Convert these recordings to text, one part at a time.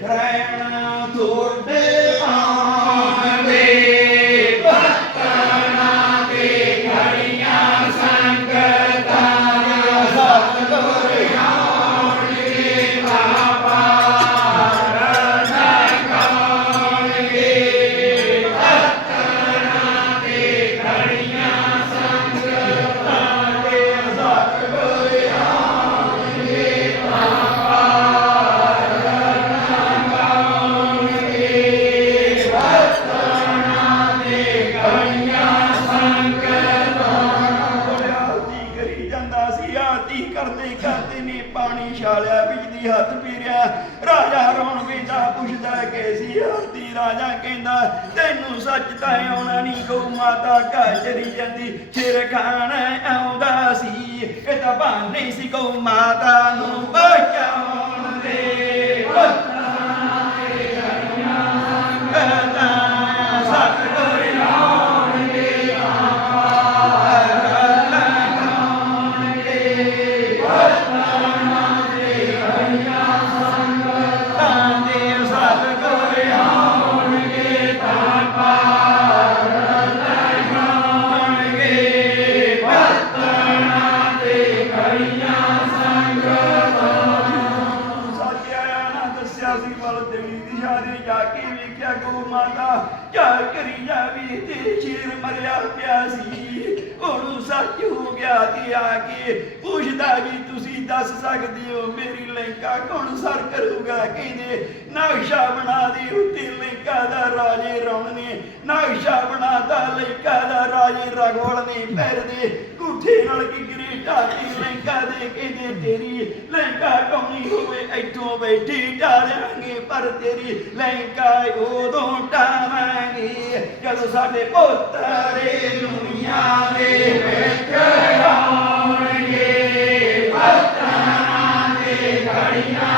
ಪ್ರಯಾಣ ತೋಡ ਪੀਰਿਆ ਰਾਜਾ ਰੋਣ ਵੇਦਾ ਪੁੱਛਦਾ ਕੈਸੀ ਆਰਤੀ ਰਾਜਾ ਕਹਿੰਦਾ, ਤੈਨੂੰ ਸੱਚ ਤਾਂ ਆਉਣਾ ਨਹੀਂ ਗਊ ਮਾਤਾ, ਘਰ ਚਰੀ ਜਾਂਦੀ ਸਿਰ ਖਾਣ ਆਉਂਦਾ ਸੀ। ਇਹ ਤਾਂ ਬਹਾਨੇ ਸੀ ਗਊ ਮਾਤਾ ਨੂੰ, ਬਚਾਉਣ ਦੇ ਕੇ ਵੇਖਿਆ ਮਾਤਾ ਕਿਆ ਕਰੀ ਜਾਵੀ ਤੇ ਸ਼ੇਰ ਮਰਿਆ ਪਿਆ ਸੀ। ਉਹਨੂੰ ਸੱਚ ਹੋ ਗਿਆ ਤੇ ਆ ਕੇ ਪੁੱਛਦਾ ਵੀ ਤੁਸੀਂ ਦੱਸ ਸਕਦੇ ਹੋ ਮੇਰੀ ਲੈਂਕਾ ਕੌਣ ਸਰ ਕਰੂਗਾ? ਕਹਿੰਦੇ, ਨਕਸ਼ਾ ਬਣਾ ਦੇ ਉੱਤੇ ਲੈਂਕਾ ਦਾ ਰਾਜੇ ਰੌਣ ਨੇ। ਨਕਸ਼ਾ ਬਣਾਦਾ ਲੈਂਕਾ ਦਾ ਰਾਜੇ ਰਗੋਲ ਨੇ, ਪੈਰ ਦੇ ਗੁੱਠੇ ਨਾਲ ਕਿਗਰੇ, ਢਾਤੀ ਲੈਂਕਾ ਦੇ ਕਹਿੰਦੇ ਤੇਰੀ ਲੈਂਕਾ ਕੌਣੀ ਹੋਵੇ, ਇੱਥੋਂ ਬੈਠੀ ਢਾਲਾਂਗੇ ਪਰ ਤੇਰੀ ਲੈਂਕਾ ਉਦੋਂ ਢਾਵਾਂਗੇ। ਜਦੋਂ ਸਾਡੇ ਪੋਤਰੇ ਦੁਨੀਆ ਦੇ ਵਿੱਚ ਆਉਣਗੇ ਪਤਨਾ ਦੇ ਘੜੀਆਂ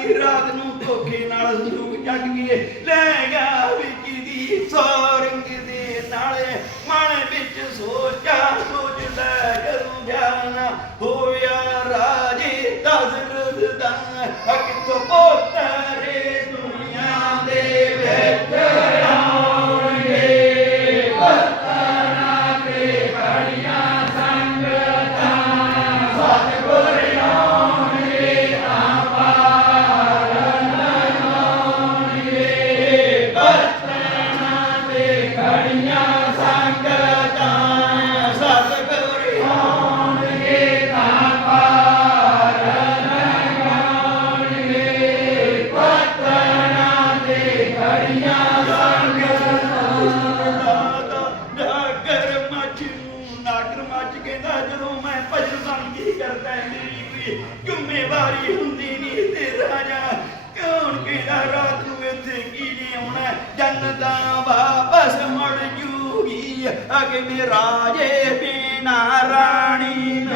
ਦੀ ਰਾਤ ਨੂੰ ਧੋਖੇ ਨਾਲ ਸੰਦੂਕ ਚੱਕ ਕੇ ਲੈ ਗਿਆ ਵਿੱਕੀ ਦੀ ਸੋਰੰਗ ਦੇ ਨਾਲੇ। ਮਨ ਵਿੱਚ ਸੋਚਾ ਸੋਚਦਾ ਕਰੂ ਜਾਣਾ ਹੋਇਆ ਰਾਜੇ ਦਸ ਰੁਦਨ ਹਕ ਤੋਂ ਪੋਤਾ ਦੁਨੀਆ ਦੇ અગ્નિ રાજે પી નારાણી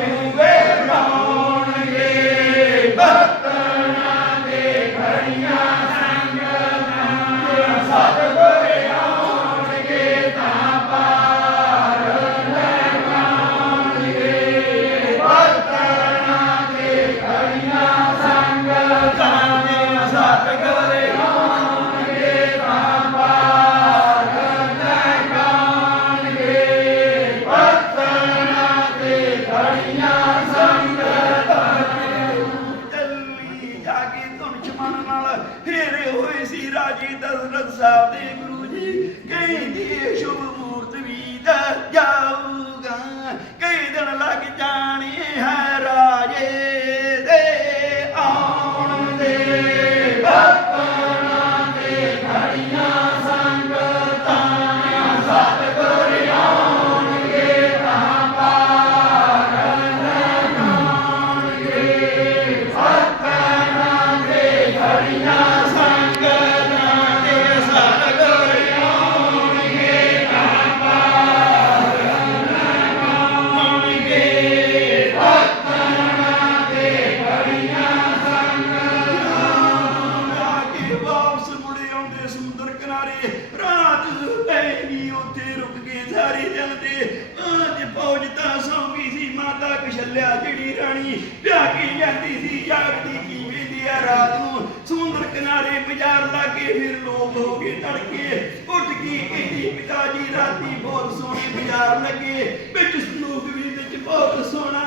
ਸਾਰੇ ਜਾਂਦੇ ਆਜ ਫੌਜ ਤਾਂ ਸੌਂਗੀ ਸੀ, ਮਾਤਾ ਕਸ਼ਲਿਆ ਜਿਹੜੀ ਰਾਣੀ ਵਿਆਹ ਕੇ ਜਾਂਦੀ ਸੀ, ਜਾਗਦੀ ਕੀ ਵੇਂਦੀ ਆ ਰਾਤ ਨੂੰ? ਸੁੰਦਰ ਕਿਨਾਰੇ ਬਾਜ਼ਾਰ ਲਾਗੇ ਫਿਰ ਲੋਕ ਹੋ ਗਏ ਤੜਕੇ ਉੱਠ ਕੇ ਕਹਿੰਦੀ, ਪਿਤਾ ਜੀ, ਰਾਤੀ ਬਹੁਤ ਸੋਹਣੇ ਬਾਜ਼ਾਰ ਲੱਗੇ, ਵਿੱਚ ਸਲੂਕ ਵੀ ਵਿੱਚ ਬਹੁਤ ਸੋਹਣਾ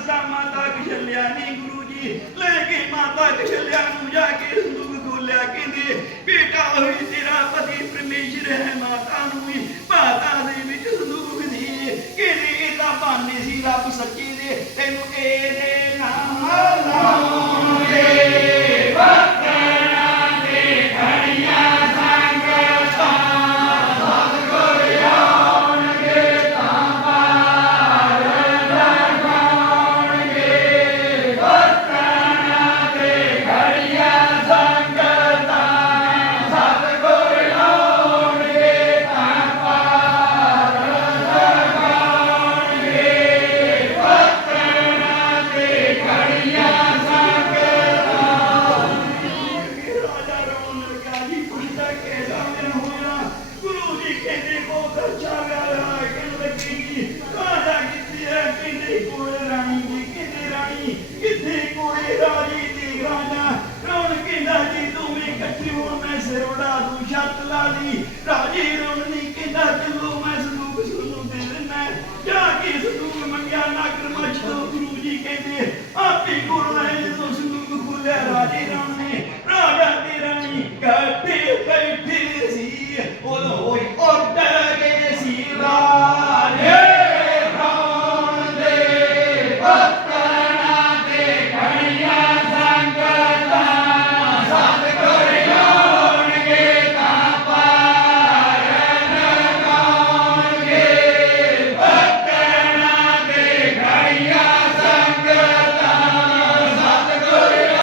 ਰਸਤਾ ਮਾਤਾ ਕਿਛਲਿਆ ਨਹੀਂ ਗੁਰੂ ਜੀ। ਲੈ ਕੇ ਮਾਤਾ ਕਿਛਲਿਆ ਨੂੰ ਜਾ ਕੇ ਸੰਦੂਕ ਖੋਲਿਆ ਕਹਿੰਦੇ, ਬੇਟਾ ਹੋਈ ਤੇਰਾ ਪਤੀ ਪਰਮੇਸ਼ਰ ਹੈ ਮਾਤਾ ਨੂੰ ਹੀ ਮਾਤਾ ਦੇ ਵਿੱਚ ਸੰਦੂਕ ਦੀ ਕਹਿੰਦੇ, ਇਹ ਤਾਂ ਬਾਨੇ ਸੀ, ਰੱਬ ਸੱਚੀ ਦੇ। ਤੈਨੂੰ ਇਹ ਦੇ